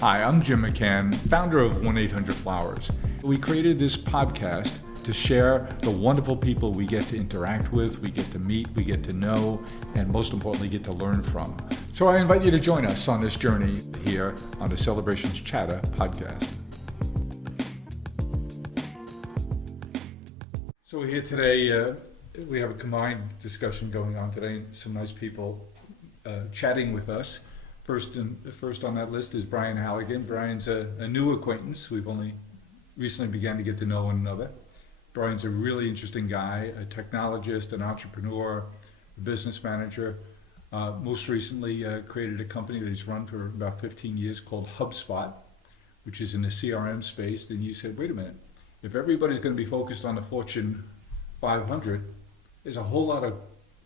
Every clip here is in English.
Hi, I'm Jim McCann, founder of 1-800-Flowers. We created this podcast to share the wonderful people we get to interact with, we get to meet, we get to know, and most importantly, get to learn from. So I invite you to join us on this journey here on the Celebrations Chatter podcast. So we're here today. We have a combined discussion going on today. Some nice people chatting with us. First on that list is Brian Halligan. Brian's a new acquaintance. We've only recently began to get to know one another. Brian's a really interesting guy, a technologist, an entrepreneur, a business manager. Most recently created a company that he's run for about 15 years called HubSpot, which is in the CRM space. Then you said, wait a minute, if everybody's going to be focused on the Fortune 500, there's a whole lot of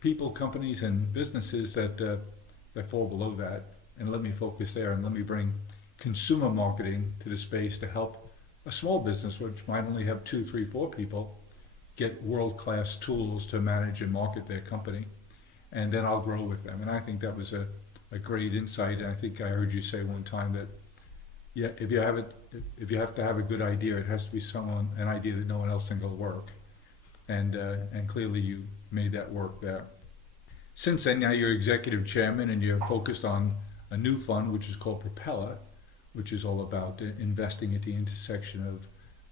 people, companies, and businesses that fall below that. And let me focus there and let me bring consumer marketing to the space to help a small business, which might only have 2, 3, 4 people, get world-class tools to manage and market their company. And then I'll grow with them. And I think that was a great insight. And I think I heard you say one time that, yeah, if you have to have a good idea, it has to be an idea that no one else think will work. And clearly you made that work there. Since then, now you're executive chairman and you're focused on a new fund, which is called Propeller, which is all about investing at the intersection of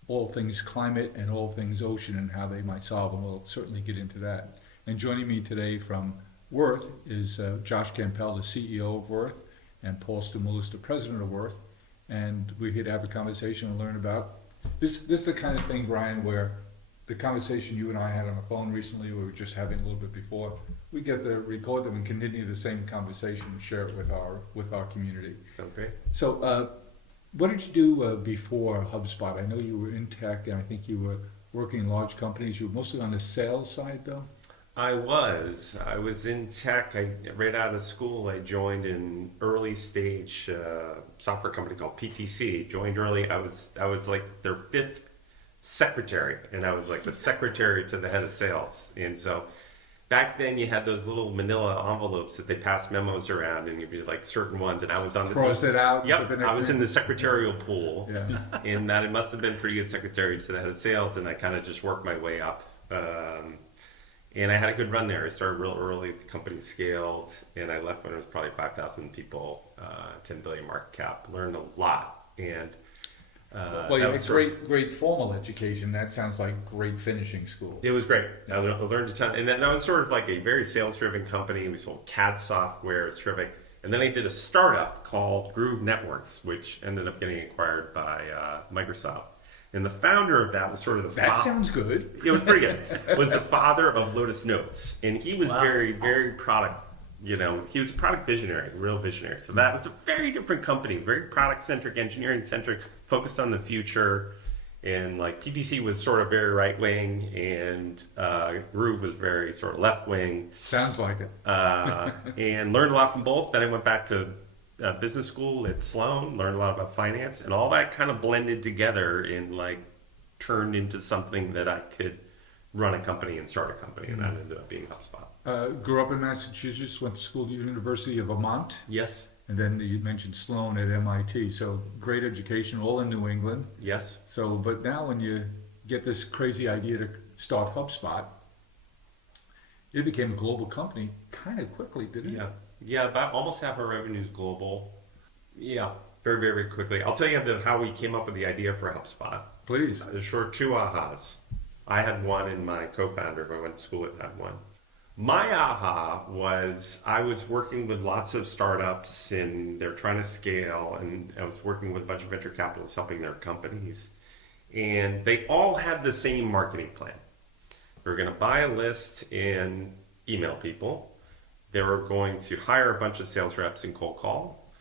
all things climate and all things ocean and how they might solve, and we'll certainly get into that. And joining me today from Worth is Josh Campbell, the CEO of Worth, and Paul Stumoulis, the president of Worth. And we're here to have a conversation and learn about this. This is the kind of thing, Brian, where the conversation you and I had on the phone recently, we were just having a little bit before, we get to record them and continue the same conversation and share it with our community. Okay. So what did you do before HubSpot? I know you were in tech and I think you were working in large companies. You were mostly on the sales side though? I was in tech. Right out of school, I joined an early stage software company called PTC. Joined early. I was like their 5th secretary, and I was like the secretary to the head of sales. And so back then you had those little manila envelopes that they passed memos around, and you'd be like certain ones, and I was on the cross it out. Yep, I was in the secretarial pool. Yeah. And that it must have been pretty good secretary to the head of sales, and I kind of just worked my way up. And I had a good run there. I started real early, the company scaled, and I left when it was probably 5,000 people, 10 billion market cap. Learned a lot, and well, you had great formal education. That sounds like great finishing school. It was great. I learned a ton. And then that was sort of like a very sales-driven company. We sold CAD software. It's terrific. And then I did a startup called Groove Networks, which ended up getting acquired by Microsoft. And the founder of that was sort of the That sounds good. It was pretty good. Was the father of Lotus Notes. And he was very, very product, he was a product visionary, real visionary. So that was a very different company, very product-centric, engineering-centric, focused on the future. And like PTC was sort of very right-wing, and Groove was very sort of left-wing. Sounds like it. And learned a lot from both. Then I went back to business school at Sloan, learned a lot about finance, and all that kind of blended together and like turned into something that I could run a company and start a company, and that ended up being HubSpot. Grew up in Massachusetts, went to school at the University of Vermont. Yes. And then you mentioned Sloan at MIT, so great education, all in New England. Yes. So, but now when you get this crazy idea to start HubSpot, it became a global company kind of quickly, didn't it? Yeah, about almost half our revenue is global. Yeah, very, very, very quickly. I'll tell you how we came up with the idea for HubSpot. Please. There's sort of 2 ahas. I had one, and my co-founder, who I went to school with, had one. My aha was I was working with lots of startups, and they're trying to scale, and I was working with a bunch of venture capitalists helping their companies. And they all had the same marketing plan. They were going to buy a list and email people. They were going to hire a bunch of sales reps and cold call.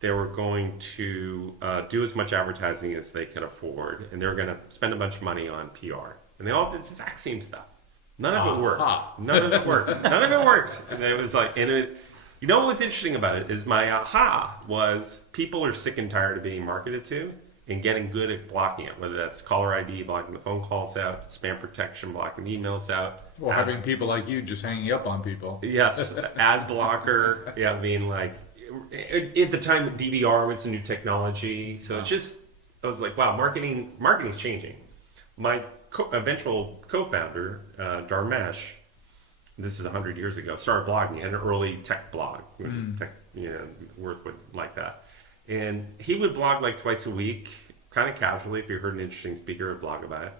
They were going to do as much advertising as they could afford, and they were going to spend a bunch of money on PR. And they all did the exact same stuff. None of it worked. None of it worked. None of it worked. And it was like, you know what was interesting about it is my aha was people are sick and tired of being marketed to and getting good at blocking it, whether that's caller ID, blocking the phone calls out, spam protection, blocking the emails out. Or having people like you just hanging up on people. Yes, ad blocker. Yeah, being like, at the time, DVR was a new technology, so it's just, I was like, wow, marketing's changing. My eventual co-founder, Dharmesh, this is 100 years ago, started blogging. He had an early tech blog. Tech, Worth would like that. And he would blog like twice a week, kind of casually. If you heard an interesting speaker, would blog about it.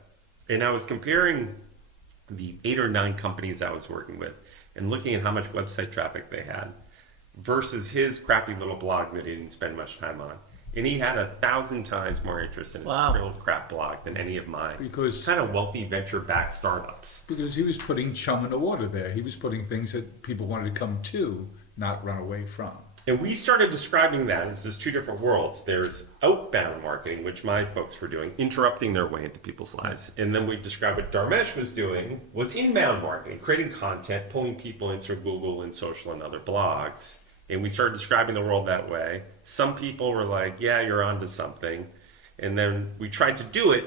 And I was comparing the 8 or 9 companies I was working with and looking at how much website traffic they had versus his crappy little blog that he didn't spend much time on. And he had 1,000 times more interest in his real crap blog than any of mine. Because kind of wealthy venture-backed startups. Because he was putting chum in the water there. He was putting things that people wanted to come to, not run away from. And we started describing that as there's 2 different worlds. There's outbound marketing, which my folks were doing, interrupting their way into people's lives. And then we described what Dharmesh was doing was inbound marketing, creating content, pulling people into Google and social and other blogs. And we started describing the world that way. Some people were like, yeah, you're onto something. And then we tried to do it,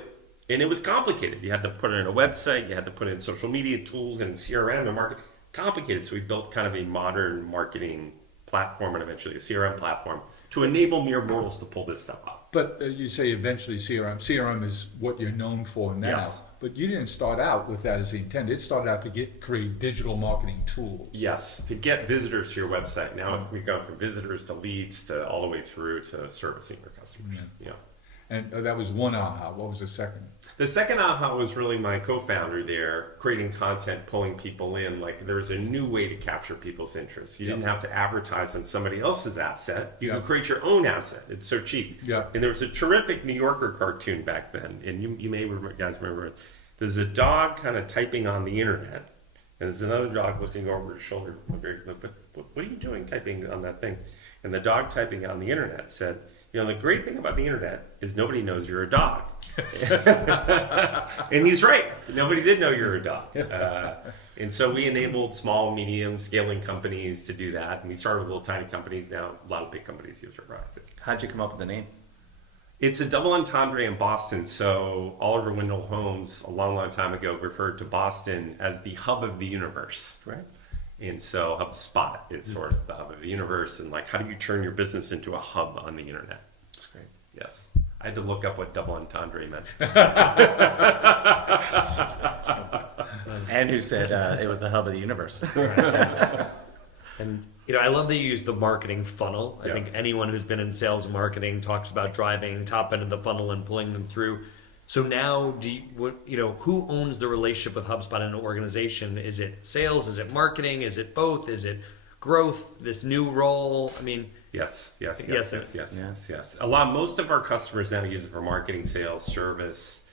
and it was complicated. You had to put it in a website, you had to put it in social media tools and CRM and market. Complicated. So we built kind of a modern marketing platform and eventually a CRM platform to enable mere mortals to pull this stuff up. But you say eventually CRM. CRM is what you're known for now. Yes. But you didn't start out with that as the intent. It started out to create digital marketing tools. Yes, to get visitors to your website. Now we've gone from visitors to leads to all the way through to servicing your customers. Yeah. And that was one aha. What was the second? The second aha was really my co-founder there, creating content, pulling people in. Like there's a new way to capture people's interest. You didn't have to advertise on somebody else's asset. You could create your own asset. It's so cheap. Yeah. And there was a terrific New Yorker cartoon back then, and you may guys remember it. There's a dog kind of typing on the internet, and there's another dog looking over his shoulder. But what are you doing typing on that thing? And the dog typing on the internet said, you know, the great thing about the internet is nobody knows you're a dog. And he's right. Nobody did know you're a dog. And so we enabled small, medium, scaling companies to do that. And we started with little tiny companies. Now a lot of big companies use our product. How'd you come up with the name? It's a double entendre in Boston. So Oliver Wendell Holmes, a long, long time ago, referred to Boston as the hub of the universe. Right. And so HubSpot is sort of the hub of the universe. And like, how do you turn your business into a hub on the internet? That's great. Yes. I had to look up what double entendre meant. And who said it was the hub of the universe? And I love that you use the marketing funnel. I think anyone who's been in sales and marketing talks about driving top end of the funnel and pulling them through. So now, who owns the relationship with HubSpot in an organization? Is it sales? Is it marketing? Is it both? Is it growth? This new role? I mean, Yes. Most of our customers now use it for marketing, sales, service.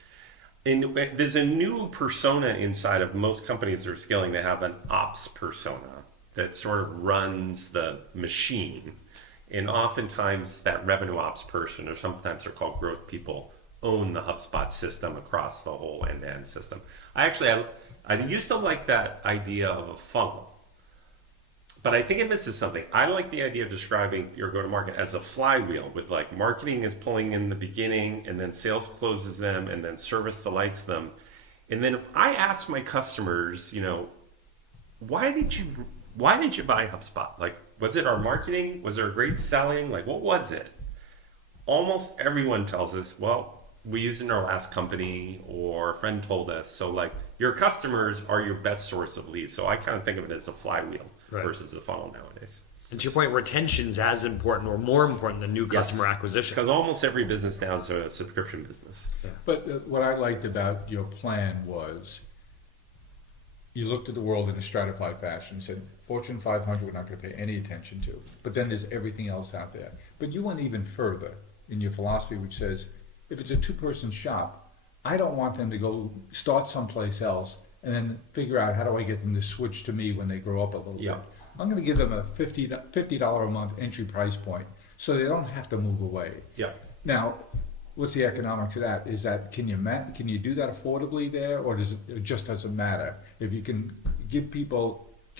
And there's a new persona inside of most companies that are scaling. They have an ops persona that sort of runs the machine. And oftentimes that revenue ops person, or sometimes they're called growth people, own the HubSpot system across the whole end-to-end system. I used to like that idea of a funnel. But I think it misses something. I like the idea of describing your go-to-market as a flywheel with like marketing is pulling in the beginning and then sales closes them and then service delights them. And then if I ask my customers, why did you buy HubSpot? Like, was it our marketing? Was there a great selling? Like, what was it? Almost everyone tells us, well, we used it in our last company or a friend told us. So like your customers are your best source of leads. So I kind of think of it as a flywheel versus a funnel nowadays. and to your point, retention's as important or more important than new customer acquisition. Because almost every business now is a subscription business. Yeah. But what I liked about your plan was you looked at the world in a stratified fashion and said, Fortune 500 we're not going to pay any attention to. But then there's everything else out there. But you went even further in your philosophy, which says, if it's a two-person shop, I don't want them to go start someplace else and then figure out how do I get them to switch to me when they grow up a little bit. I'm going to give them a $50 a month entry price point so they don't have to move away. Yeah. Now, what's the economics of that? Is that can you do that affordably there, or does it just doesn't matter? If you can get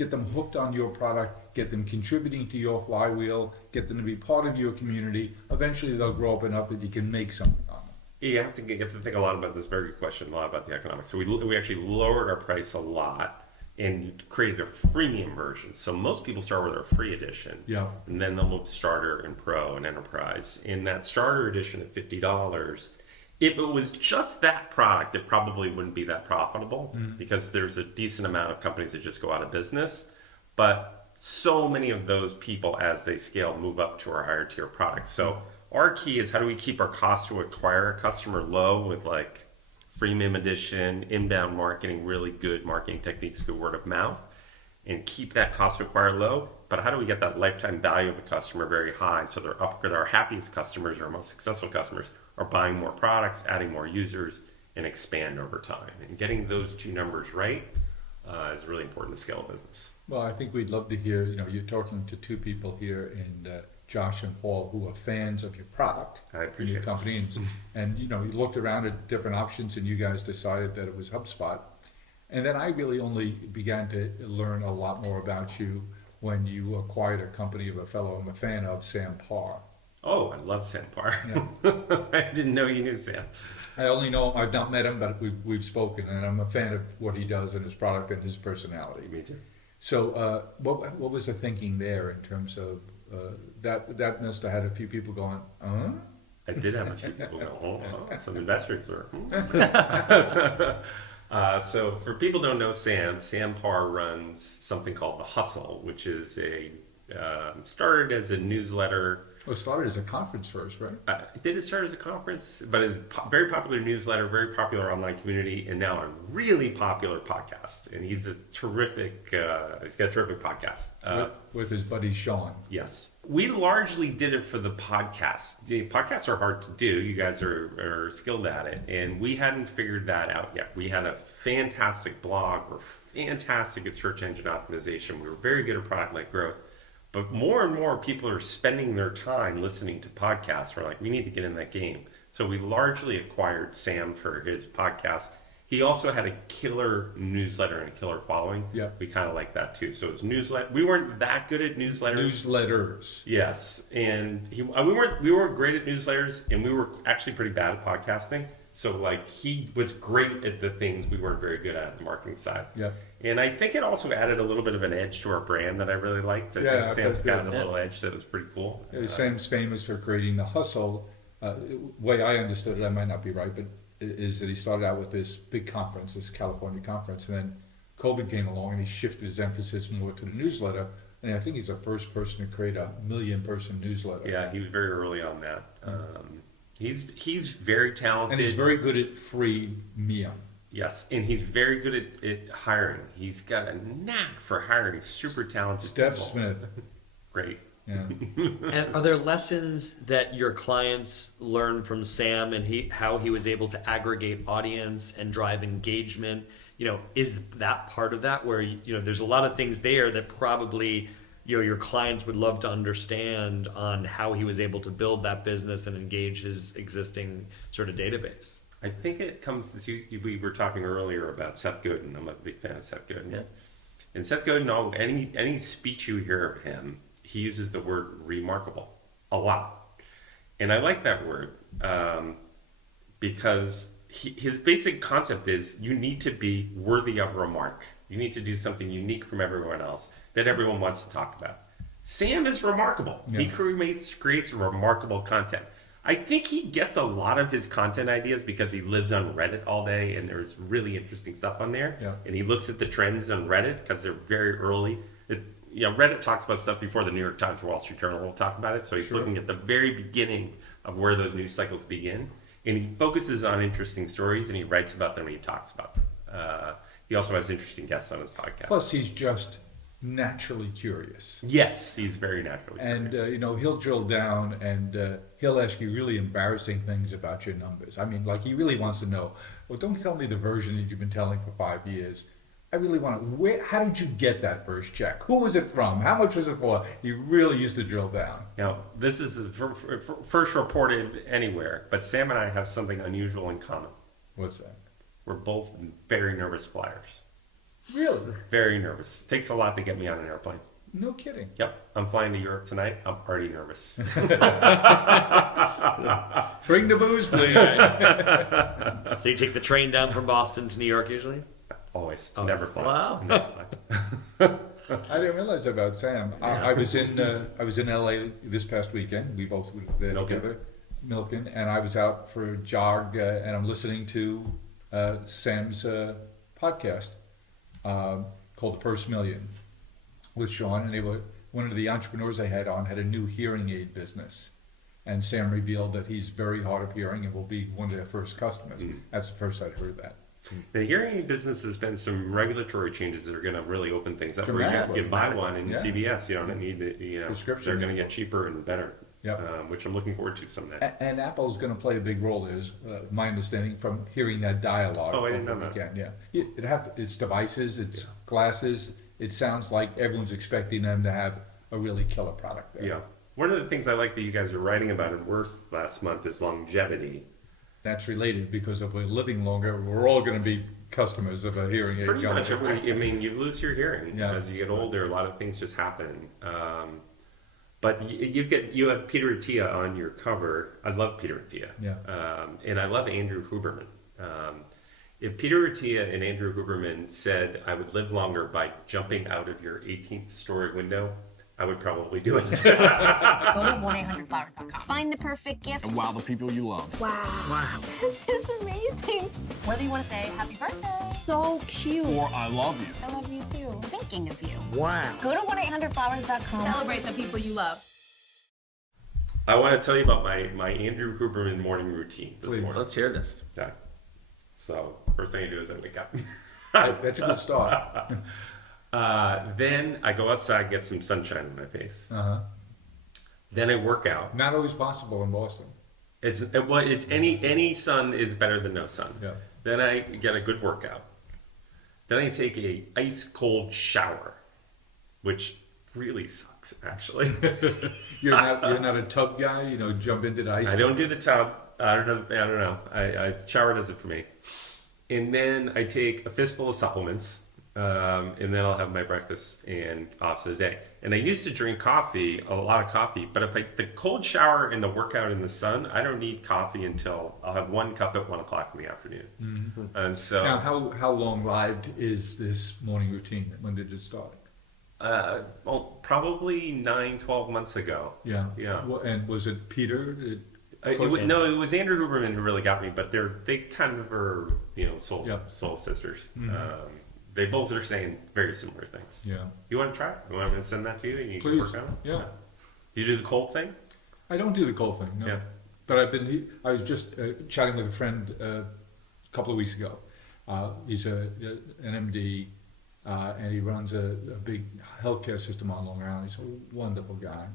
them hooked on your product, get them contributing to your flywheel, get them to be part of your community, eventually they'll grow up enough that you can make something on them. You have to think a lot about this. Very good question. A lot about the economics. So we actually lowered our price a lot and created a freemium version. So most people start with our free edition. Yeah. And then they'll move to starter and pro and enterprise. In that starter edition at $50, if it was just that product, it probably wouldn't be that profitable because there's a decent amount of companies that just go out of business. But so many of those people, as they scale, move up to our higher tier products. So our key is how do we keep our cost to acquire a customer low with like freemium edition, inbound marketing, really good marketing techniques, good word of mouth, and keep that cost to acquire low. But how do we get that lifetime value of a customer very high so they're up, our happiest customers, our most successful customers, are buying more products, adding more users, and expand over time. And getting those two numbers right is really important to scale a business. Well, I think we'd love to hear, you're talking to two people here, and Josh and Paul, who are fans of your product, I your appreciate it. company, and you looked around at different options, and you guys decided that it was HubSpot. And then I really only began to learn a lot more about you when you acquired a company of a fellow I'm a fan of, Sam Parr. Oh, I love Sam Parr. Yeah. I didn't know you knew Sam. I only know him, I've not met him, but we've spoken, and I'm a fan of what he does and his product and his personality. Me too. So what was the thinking there in terms of that must have had a few people going, I did have a few people go, some investors are. So for people who don't know Sam Parr runs something called The Hustle, which is started as a newsletter. Well, it started as a conference first, right? It start as a conference, but it's very popular newsletter, very popular online community, and now a really popular podcast. And he's a terrific, he's got a terrific podcast. With his buddy Sean. Yes. We largely did it for the podcast. Podcasts are hard to do. You guys are skilled at it. And we hadn't figured that out yet. We had a fantastic blog. We're fantastic at search engine optimization. We were very good at product-led growth. But more and more people are spending their time listening to podcasts. We're like, we need to get in that game. So we largely acquired Sam for his podcast. He also had a killer newsletter and a killer following. Yeah. We kind of like that too. So his newsletter, we weren't that good at newsletters. Newsletters. Yes. And we weren't great at newsletters, and we were actually pretty bad at podcasting. So like he was great at the things we weren't very good at the marketing side. Yeah. And I think it also added a little bit of an edge to our brand that I really liked. I Yeah, think Sam's got a yeah. little edge that was pretty cool. Sam's famous for creating The Hustle. Way I understood it, I might not be right, but is that he started out with this big conference, this California conference, and then COVID came along and he shifted his emphasis more to the newsletter. And I think he's the first person to create a 1 million person newsletter. Yeah, he was very early on that. He's very talented. And he's very good at freemium. Yes, and he's very good at hiring. He's got a knack for hiring super talented Steph people. Smith. Great. Yeah. And are there lessons that your clients learn from Sam and how he was able to aggregate audience and drive engagement? Is that part of that where there's a lot of things there that probably your clients would love to understand on how he was able to build that business and engage his existing sort of database? I think it comes to we were talking earlier about Seth Godin. I'm a big fan of Seth Godin. Yeah. And Seth Godin, any speech you hear of him, he uses the word remarkable a lot. And I like that word because his basic concept is you need to be worthy of remark. You need to do something unique from everyone else that everyone wants to talk about. Sam is remarkable. Yeah. He creates remarkable content. I think he gets a lot of his content ideas because he lives on Reddit all day and there's really interesting stuff on there. Yeah. And he looks at the trends on Reddit because they're very early. Reddit talks about stuff before the New York Times or Wall Street Journal will talk about it. So he's looking at the very beginning of where those news cycles begin. And he focuses on interesting stories and he writes about them and he talks about them. He also has interesting guests on his podcast. Plus, he's just naturally curious. Yes, he's very naturally And, curious. he'll drill down and he'll ask you really embarrassing things about your numbers. I mean, like he really wants to know, well, don't tell me the version that you've been telling for 5 years. I really want to, how did you get that first check? Who was it from? How much was it for? He really used to drill down. Now, this is first reported anywhere, but Sam and I have something unusual in common. What's that? We're both very nervous flyers. Really? Very nervous. Takes a lot to get me on an airplane. No kidding. Yep, I'm flying to Europe tonight. I'm already nervous. Bring the booze, please. So you take the train down from Boston to New York usually? Always. Oh, Never it's- fly. Wow. Never fly. I didn't realize that about Sam. I was in LA this past weekend. We both were there Milken. together, Milken, and I was out for a jog, and I'm listening to Sam's podcast called The First Million with Sean, and they were one of the entrepreneurs I had on had a new hearing aid business, and Sam revealed that he's very hard of hearing and will be one of their first customers. That's the first I'd heard that. The hearing aid business has been some regulatory changes that are going to really open things up. Where Dramatic. you can buy one in Yeah. CVS. You don't need it. Prescription. They're going to get cheaper and better. Yep. Which I'm looking forward to someday. And Apple's going to play a big role. Is my understanding from hearing that dialogue. Oh, I didn't know over the that. weekend. Yeah, it's devices, it's glasses. It sounds like everyone's expecting them to have a really killer product there. Yeah. One of the things I like that you guys are writing about at work last month is longevity. That's related because if we're living longer, we're all going to be customers of a hearing aid. Pretty much. company. I mean, you lose your hearing Yeah. as you get older. A lot of things just happen. But you have Peter Attia on your cover. I love Peter Attia. Yeah. And I love Andrew Huberman. If Peter Attia and Andrew Huberman said I would live longer by jumping out of your 18th story window, I would probably do it. Go to 1-800-Flowers.com. Find the perfect gift. And wow the people you love. Wow. This is amazing. Whether you want to say happy birthday. So cute. Or I love you. I love you too. Thinking of you. Wow. Go to 1-800-Flowers.com. Celebrate the people you love. I want to tell you about my Andrew Huberman morning routine this Please. morning. Let's hear this. Okay. So first thing I do is I wake up. That's a good start. Then I go outside, get some sunshine in my face. Uh-huh. Then I work out. Not always possible in Boston. Any sun is better than no sun. Yeah. Then I get a good workout. Then I take a ice cold shower, which really sucks actually. You're not a tub guy. You know, jump into the ice. I don't do the tub. I don't know. I shower does it for me. And then I take a fistful of supplements. And then I'll have my breakfast and off to the day. And I used to drink coffee, a lot of coffee, but the cold shower and the workout in the sun, I don't need coffee until I'll have 1 cup at 1 o'clock in the afternoon. Mm-hmm. And so, Now, how long-lived is this morning routine? When did it start? well, probably 9-12 months ago. Yeah. Yeah. And was it Peter? It was Andrew Huberman who really got me, but they kind of are, soul Yep. soul sisters. Mhm. They both are saying very similar things. Yeah. You want to try it? You want me to send that to you and you Please. can work on it? Yeah. You do the cold thing? I don't do the cold thing, no. Yeah. But I was just chatting with a friend a couple of weeks ago. He's an MD, and he runs a big healthcare system on Long Island. He's a wonderful guy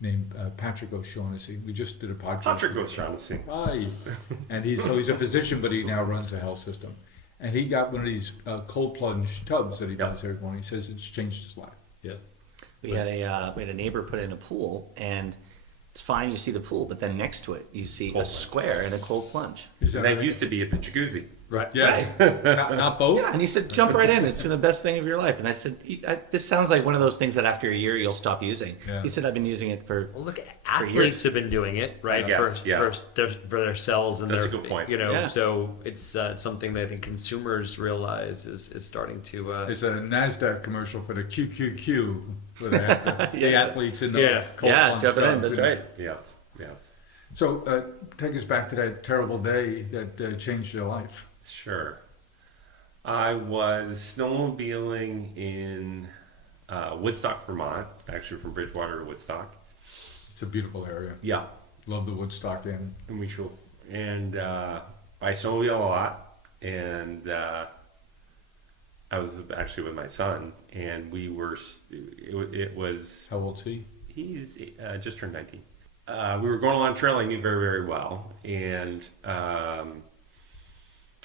named Patrick O'Shaughnessy. We just did a podcast. Patrick goes trying to see. Hi. And he's a physician, but he now runs the health system. And he got one of these cold plunge tubs that he does every morning. He says it's changed his life. Yeah. We had a neighbor put in a pool, and it's fine. You see the pool, but then next to it, you see Cold a square and a cold plunge. Is And that that right? used to be at the jacuzzi. Right. Yes. not both? Yeah, and he said, "Jump right in. It's the best thing of your life." And I said, "This sounds like one of those things that after a year you'll stop using." Yeah. He said, "I've been using it for Well, look, for athletes years." have been doing it, right? I guess, yeah. For their cells and That's their, a good point. Yeah. So it's something that I think consumers realize is starting to. It's a NASDAQ commercial for the QQQ for the athletes in those Yeah. cold Yeah, plunge jumping in. tubs. That's right. Yes, yes. So take us back to that terrible day that changed your life. Sure. I was snowmobiling in Woodstock, Vermont, actually from Bridgewater to Woodstock. It's a beautiful area. Yeah. Love the Woodstock Inn. And we should. And I snowmobile a lot. And I was actually with my son, and we were, it was, How old's he? he's just turned 19. We were going along trail I knew very, very well. And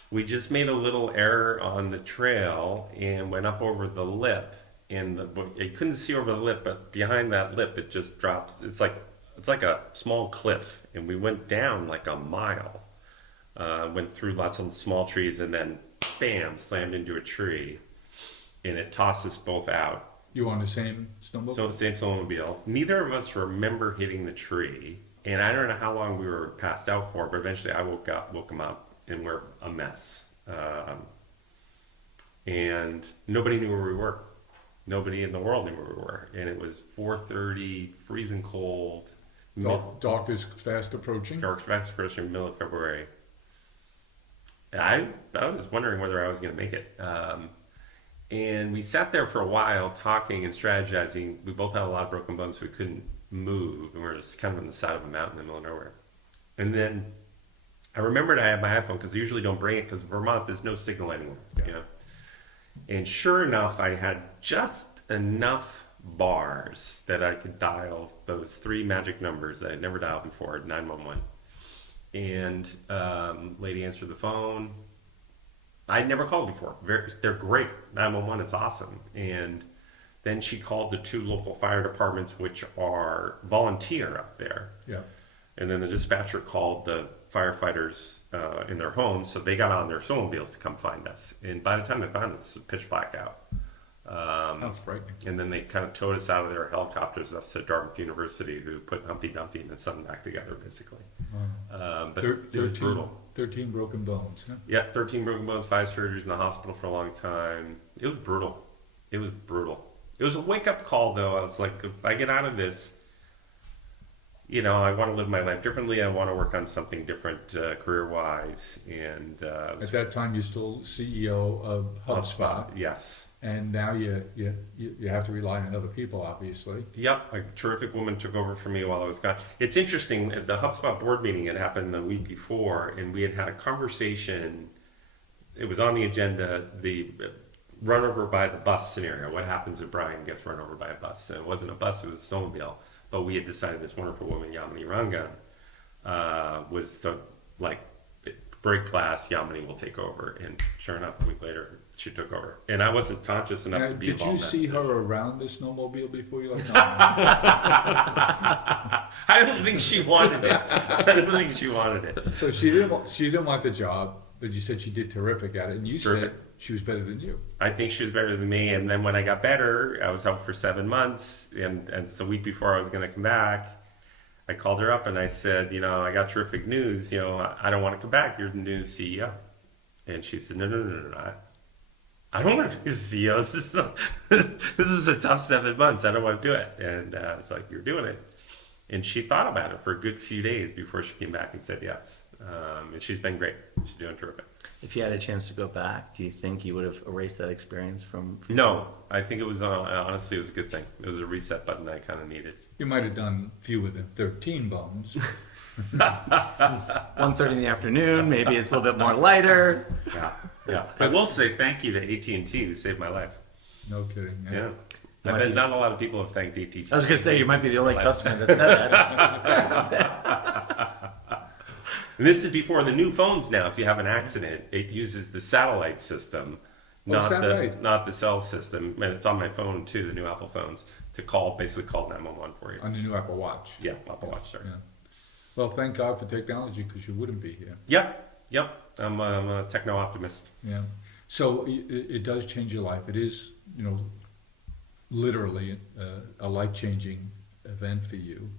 we just made a little error on the trail and went up over the lip. And I couldn't see over the lip, but behind that lip, it just dropped. It's like a small cliff. And we went down like a mile. Went through lots of small trees and then, bam, slammed into a tree. And it tossed us both out. You on the same snowmobile? So same snowmobile. Neither of us remember hitting the tree, and I don't know how long we were passed out for. But eventually, I woke him up, and we're a mess. and nobody knew where we were. Nobody in the world knew where we were, and it was 4:30, freezing cold. Dark is fast approaching. Dark fast approaching, middle of February. I was wondering whether I was going to make it. And we sat there for a while talking and strategizing. We both had a lot of broken bones, so we couldn't move, and we were just kind of on the side of a mountain in the middle of nowhere. And then I remembered I had my iPhone, because I usually don't bring it, because Vermont, there's no signal anywhere. You know? And sure enough, I had just enough bars that I could dial those 3 magic numbers that I'd never dialed before, 911. And lady answered the phone. I'd never called before. They're great. 911 is awesome. And then she called the 2 local fire departments, which are volunteer up there. Yeah. And then the dispatcher called the firefighters in their homes, so they got on their snowmobiles to come find us. And by the time they found us, it was pitch black out. How frightening. And then they kind of towed us out of their helicopters up to Dartmouth University, who put Humpty Dumpty and the son back together, basically. But it was brutal. 13 broken bones. Huh? Yeah, 13 broken bones, 5 surgeries in the hospital for a long time. It was brutal. It was brutal. It was a wake-up call, though. I was like, if I get out of this, you know, I want to live my life differently. I want to work on something different career-wise. And At that time, you're still CEO of HubSpot, yes. and now you have to rely on other people, obviously. Yep, a terrific woman took over for me while I was gone. It's interesting, the HubSpot board meeting had happened the week before, and we had had a conversation. It was on the agenda, the run over by the bus scenario. What happens if Brian gets run over by a bus? And it wasn't a bus, it was a snowmobile. But we had decided this wonderful woman, Yamini Rangan, was the, like, break class, Yamini will take over. And sure enough, a week later, she took over. And I wasn't conscious enough Now, to be did you involved in see that her decision. around the snowmobile before you left? No. I don't think she wanted it. I don't think she wanted it. So she didn't want the job, but you said she did terrific at it, and you Terrific. said she was better than you. I think she was better than me. And then when I got better, I was out for 7 months. And so the week before I was going to come back, I called her up and I said, you know, I got terrific news. You know, I don't want to come back. You're the new CEO. And she said, no. I don't want to be the CEO. This is a tough 7 months. I don't want to do it. And I was like, you're doing it. And she thought about it for a good few days before she came back and said yes. And she's been great. She's doing terrific. If you had a chance to go back, do you think you would have erased that experience from No, I think it was, honestly, it was a good thing. It was a reset button I kind of needed. You might have done fewer than 13 bones. 1:30 in the afternoon? Maybe it's a little bit more lighter. Yeah. I will say thank you to AT&T who saved my life. No kidding. Yeah. I Might bet be- not a lot of people have thanked AT&T. I was going to say, you might be the only customer that said that. And this is before the new phones now. If you have an accident, it uses the satellite system, satellite. not the cell system. And it's on my phone too, the new Apple phones, to basically call 911 for you. On the new Apple Watch. Yeah, Apple Watch, sorry. Yeah. Well, thank God for technology, because you wouldn't be here. Yep. I'm a techno optimist. Yeah. So it does change your life. It is, you know, literally a life-changing event for you.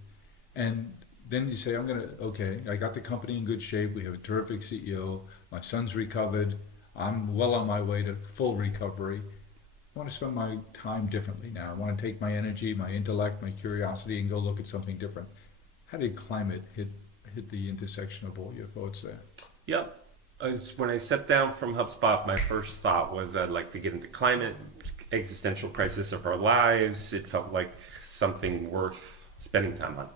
And then you say, okay, I got the company in good shape. We have a terrific CEO. My son's recovered. I'm well on my way to full recovery. I want to spend my time differently now. I want to take my energy, my intellect, my curiosity, and go look at something different. How did climate hit the intersection of all your thoughts there? Yep. When I stepped down from HubSpot, my first thought was I'd like to get into climate, existential crisis of our lives. It felt like something worth spending time on.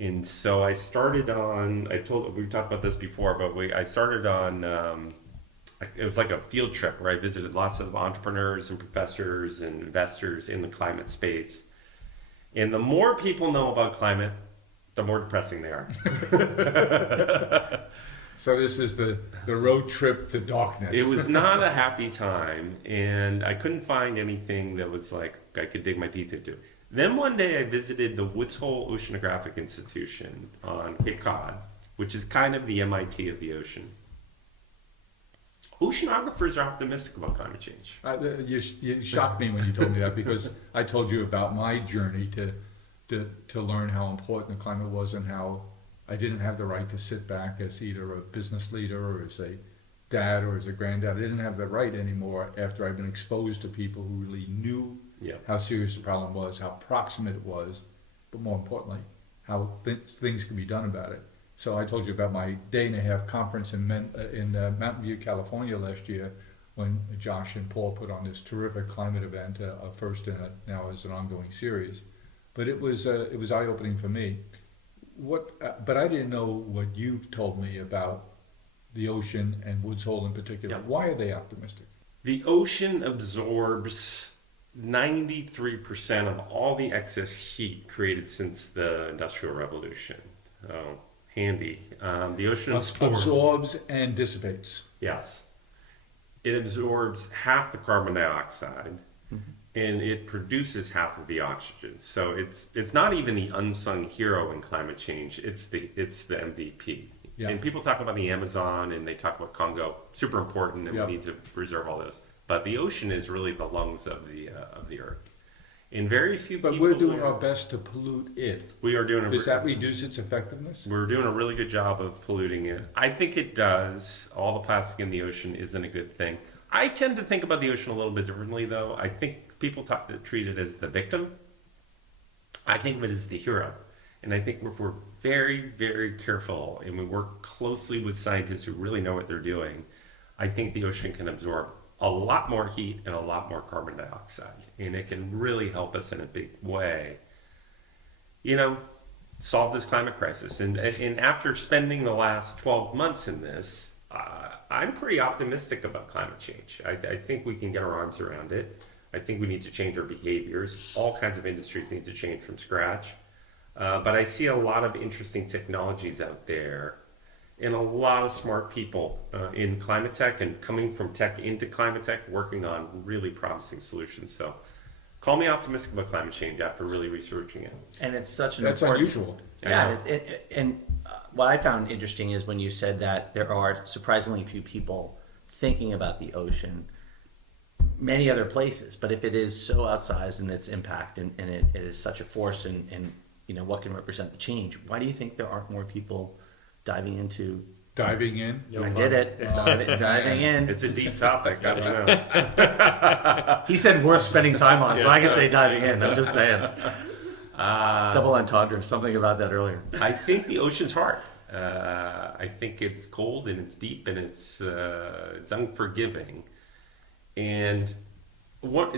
And so I started on, we talked about this before, but I started on, it was like a field trip where I visited lots of entrepreneurs and professors and investors in the climate space. And the more people know about climate, the more depressing they are. So this is the road trip to darkness. It was not a happy time, and I couldn't find anything that was like I could dig my teeth into. Then one day I visited the Woods Hole Oceanographic Institution on Cape Cod, which is kind of the MIT of the ocean. Oceanographers are optimistic about climate change. You shocked me when you told me that, because I told you about my journey to learn how important the climate was, and how I didn't have the right to sit back as either a business leader or as a dad or as a granddad. I didn't have the right anymore after I'd been exposed to people who really knew Yeah. how serious the problem was, how proximate it was, but more importantly, how things could be done about it. So I told you about my day-and-a-half conference in Mountain View, California last year, when Josh and Paul put on this terrific climate event, first in now as an ongoing series. But it was eye-opening for me. But I didn't know what you've told me about the ocean and Woods Hole in particular. Yeah. Why are they optimistic? The ocean absorbs 93% of all the excess heat created since the Industrial Revolution. Oh, handy. The ocean Absorbs and dissipates. Yes. It absorbs half the carbon dioxide and it produces half of the oxygen. So it's not even the unsung hero in climate change, it's the MVP. Yeah. And people talk about the Amazon and they talk about Congo, super important, and Yeah. we need to preserve all those. But the ocean is really the lungs of the earth. And very few But people we're doing our best to pollute it. we are doing Does that reduce its effectiveness? we're doing a really good job of polluting it. I think it does. All the plastic in the ocean isn't a good thing. I tend to think about the ocean a little bit differently, though. I think people treat it as the victim. I think of it as the hero. And I think if we're very, very careful and we work closely with scientists who really know what they're doing, I think the ocean can absorb a lot more heat and a lot more carbon dioxide. And it can really help us in a big way, solve this climate crisis. And after spending the last 12 months in this, I'm pretty optimistic about climate change. I think we can get our arms around it. I think we need to change our behaviors. All kinds of industries need to change from scratch. But I see a lot of interesting technologies out there and a lot of smart people in climate tech and coming from tech into climate tech working on really promising solutions. So call me optimistic about climate change after really researching it. And it's such an That's important, unusual. Yeah, and what I found interesting is when you said that there are surprisingly few people thinking about the ocean, many other places, but if it is so outsized in its impact and it is such a force and what can represent the change, why do you think there aren't more people diving into? Diving in. I did it. Diving in. It's a deep topic. I don't know. He said worth spending time on, so I can say diving in. I'm just saying. Double entendre, something about that earlier. I think the ocean's hard. I think it's cold and it's deep and it's unforgiving. And what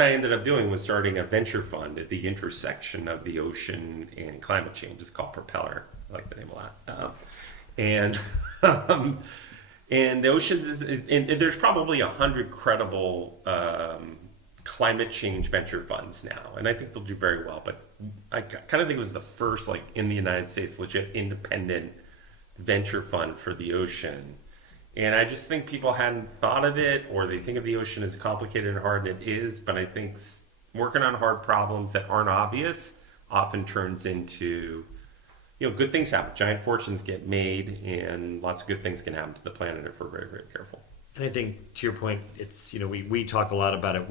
I ended up doing was starting a venture fund at the intersection of the ocean and climate change. It's called Propeller. I like the name a lot. And the oceans and there's probably 100 credible climate change venture funds now, and I think they'll do very well. But I kind of think it was the first, in the United States, legit independent venture fund for the ocean. And I just think people hadn't thought of it, or they think of the ocean as complicated and hard, and it is. But I think working on hard problems that aren't obvious often turns into good things happen. Giant fortunes get made, and lots of good things can happen to the planet if we're very, very careful. And I think to your point, it's we talk a lot about it.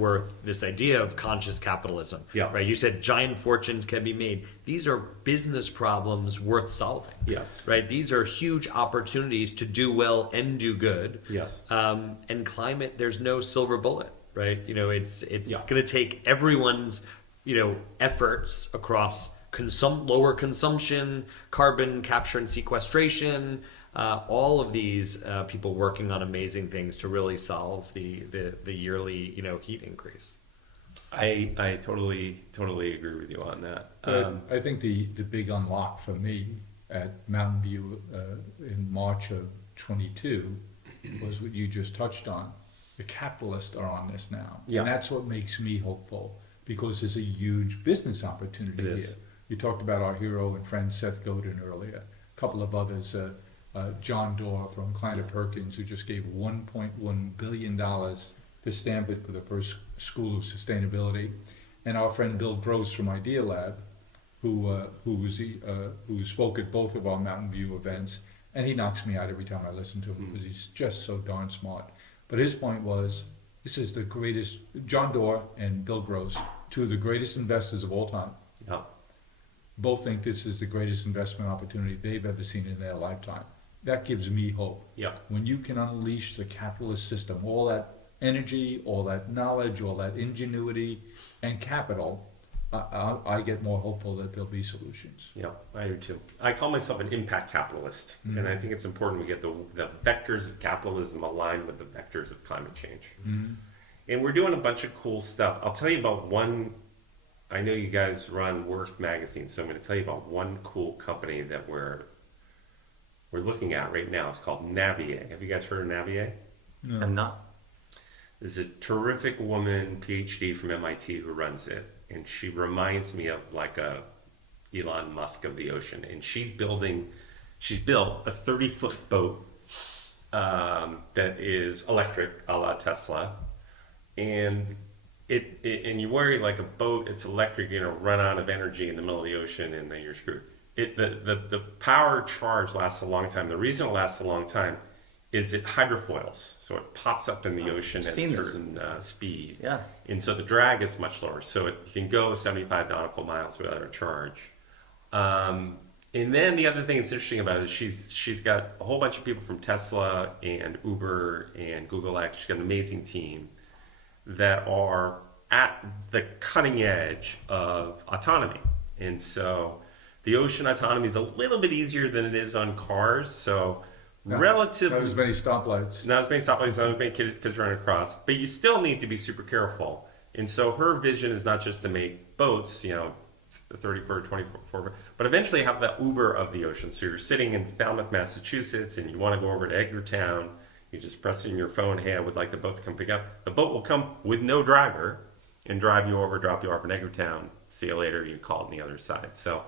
This idea of conscious capitalism. Yeah. Right. You said giant fortunes can be made. These are business problems worth solving. Yes. Right. These are huge opportunities to do well and do good. Yes. And climate, there's no silver bullet. Right. It's Yeah. going to take everyone's efforts across lower consumption, carbon capture and sequestration. All of these people working on amazing things to really solve the yearly heat increase. I totally agree with you on that. I think the big unlock for me at Mountain View in March of 22 was what you just touched on. The capitalists are on this now. Yeah. And that's what makes me hopeful, because there's a huge business opportunity It here. is. You talked about our hero and friend Seth Godin earlier. A couple of others, John Doerr from Kleiner Perkins, who just gave $1.1 billion to Stanford for the first School of Sustainability, and our friend Bill Gross from Idea Lab, who spoke at both of our Mountain View events, and he knocks me out every time I listen to him because he's just so darn smart. But his point was, this is the greatest. John Doerr and Bill Gross, two of the greatest investors of all time, Yeah. both think this is the greatest investment opportunity they've ever seen in their lifetime. that gives me hope. Yeah. When you can unleash the capitalist system, all that energy, all that knowledge, all that ingenuity and capital, I get more hopeful that there'll be solutions. Yeah, I do too. I call myself an impact capitalist, and I think it's important we get the vectors of capitalism aligned with the vectors of climate change. And we're doing a bunch of cool stuff. I'll tell you about one. I know you guys run Worth magazine, so I'm going to tell you about one cool company that we're looking at right now. It's called Navier. Have you guys heard of Navier? No. I'm not. There's a terrific woman, PhD from MIT, who runs it, and she reminds me of like a Elon Musk of the ocean. And she's built a 30-foot boat that is electric, a la Tesla, and and you worry like a boat, it's electric, run out of energy in the middle of the ocean, and then you're screwed. The power charge lasts a long time. The reason it lasts a long time is it hydrofoils, so it pops up in the ocean at a certain speed. Yeah. And so the drag is much lower, so it can go 75 nautical miles without a charge. And then the other thing that's interesting about it is she's got a whole bunch of people from Tesla and Uber and Google X. She's got an amazing team that are at the cutting edge of autonomy. And so the ocean autonomy is a little bit easier than it is on cars. So relatively, Not as many stoplights. not as many stoplights, not as many kids running across, but you still need to be super careful. And so her vision is not just to make boats, 34, 24, but eventually have the Uber of the ocean. So you're sitting in Falmouth, Massachusetts, and you want to go over to Edgartown. You just press in your phone, hey, I would like the boat to come pick up. The boat will come with no driver and drive you over, drop you off in Edgartown. See you later, you call it on the other side. So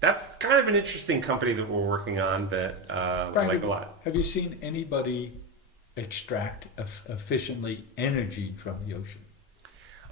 that's kind of an interesting company that we're working on that I like a lot. Have you seen anybody extract efficiently energy from the ocean?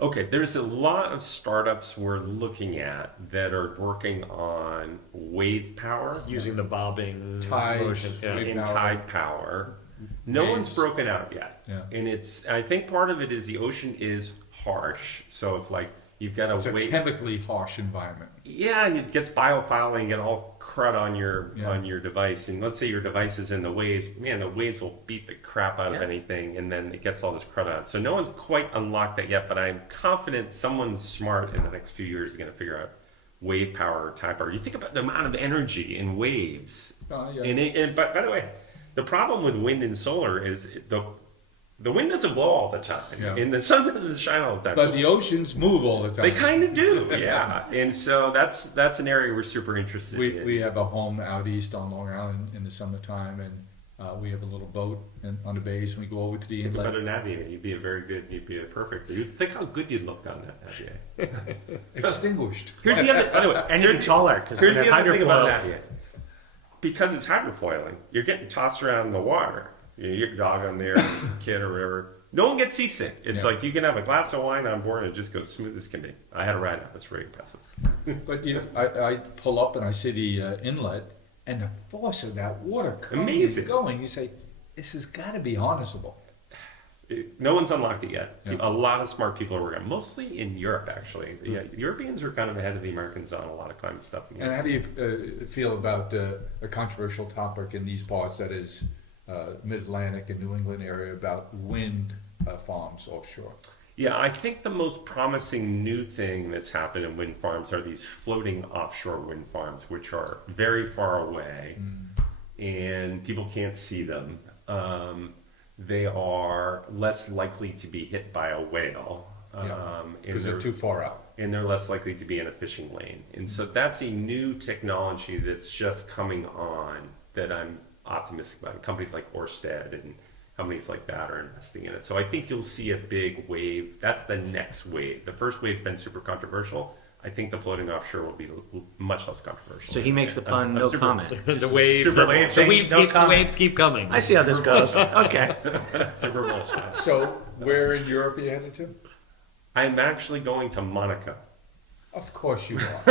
Okay, there's a lot of startups we're looking at that are working on wave power Using the bobbing Tide, motion. Yeah. wave and power. tide power. No Waves. one's broken out yet. Yeah. And I think part of it is the ocean is harsh. So if like you've got It's a a wave, chemically harsh environment. yeah, and it gets biofouling and get all crud on Yeah. your device. And let's say your device is in the waves, man, the waves will beat the crap out of Yeah. anything, and then it gets all this crud on it. So no one's quite unlocked that yet, but I'm confident someone smart in the next few years is going to figure out wave power or tide power. You think about the amount of energy in waves, Yeah. and but by the way, the problem with wind and solar is the wind doesn't blow all the time, Yeah. and the sun doesn't shine all the time. But the oceans move all the time. They kind of do, yeah. And so that's an area we're super interested in. We have a home out east on Long Island in the summertime, and we have a little boat on the bays, and we go over to the Think about inlet. a Navier. You'd be a perfect. You think how good you'd look on that Navier. Extinguished. Here's the other. By the way, And here's even taller, 'cause here's it the has other thing about hydrofoils. Navier. Because it's hydrofoiling, you're getting tossed around in the water. You get your dog on there, kid or whatever. No one gets seasick. It's Yeah. like you can have a glass of wine on board and it just goes smooth as can be. I had a ride out. It's really impressive. But I pull up and I see the inlet, and the force of that water coming Amazing. and going. You say, this has got to be harnessable. No one's unlocked it yet. Yeah. A lot of smart people are working, mostly in Europe, actually. Yeah, Europeans are kind of ahead of the Americans on a lot of climate stuff. And how do you feel about a controversial topic in these parts, that is Mid-Atlantic and New England area, about wind farms offshore? Yeah, I think the most promising new thing that's happened in wind farms are these floating offshore wind farms, which are very far away and people can't see them. They are less likely to be hit by a whale. Because they're too far out. And they're less likely to be in a fishing lane. And so that's a new technology that's just coming on that I'm optimistic about. Companies like Ørsted and companies like that are investing in it. So I think you'll see a big wave. That's the next wave. The first wave's been super controversial. I think the floating offshore will be much less controversial. So he makes the pun, no comment. The waves, Super Bowl. the waves, No keep, the comment. waves keep coming. I see how this goes. Okay. Super Bowl shot. So where in Europe are you headed to? I'm actually going to Monaco. Of course you are.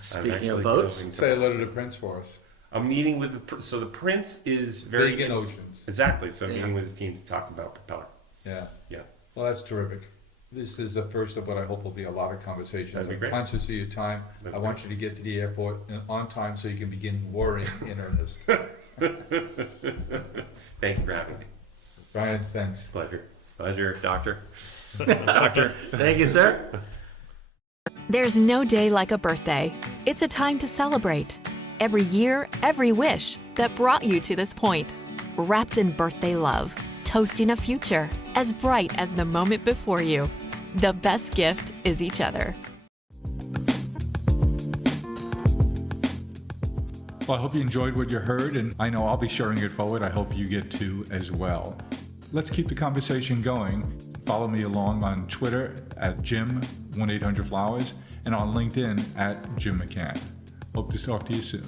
Speaking of boats, Say hello to the Prince for us. I'm meeting with the prince is very Big in oceans. Exactly. So I'm Yeah. meeting with his team to talk about Propeller. Yeah. Yeah. Well, that's terrific. This is the first of what I hope will be a lot of conversations. That'd be I'm great. conscious of your time. That's I want you to get to the airport on time so you can begin worrying in earnest. Thank you for having me. Brian, thanks. Pleasure, doctor. Doctor. Thank you, sir. There's no day like a birthday. It's a time to celebrate. Every year, every wish that brought you to this point. Wrapped in birthday love, toasting a future as bright as the moment before you. The best gift is each other. Well, I hope you enjoyed what you heard, and I know I'll be sharing it forward. I hope you get to as well. Let's keep the conversation going. Follow me along on Twitter at Jim1800Flowers and on LinkedIn at Jim McCann. Hope to talk to you soon.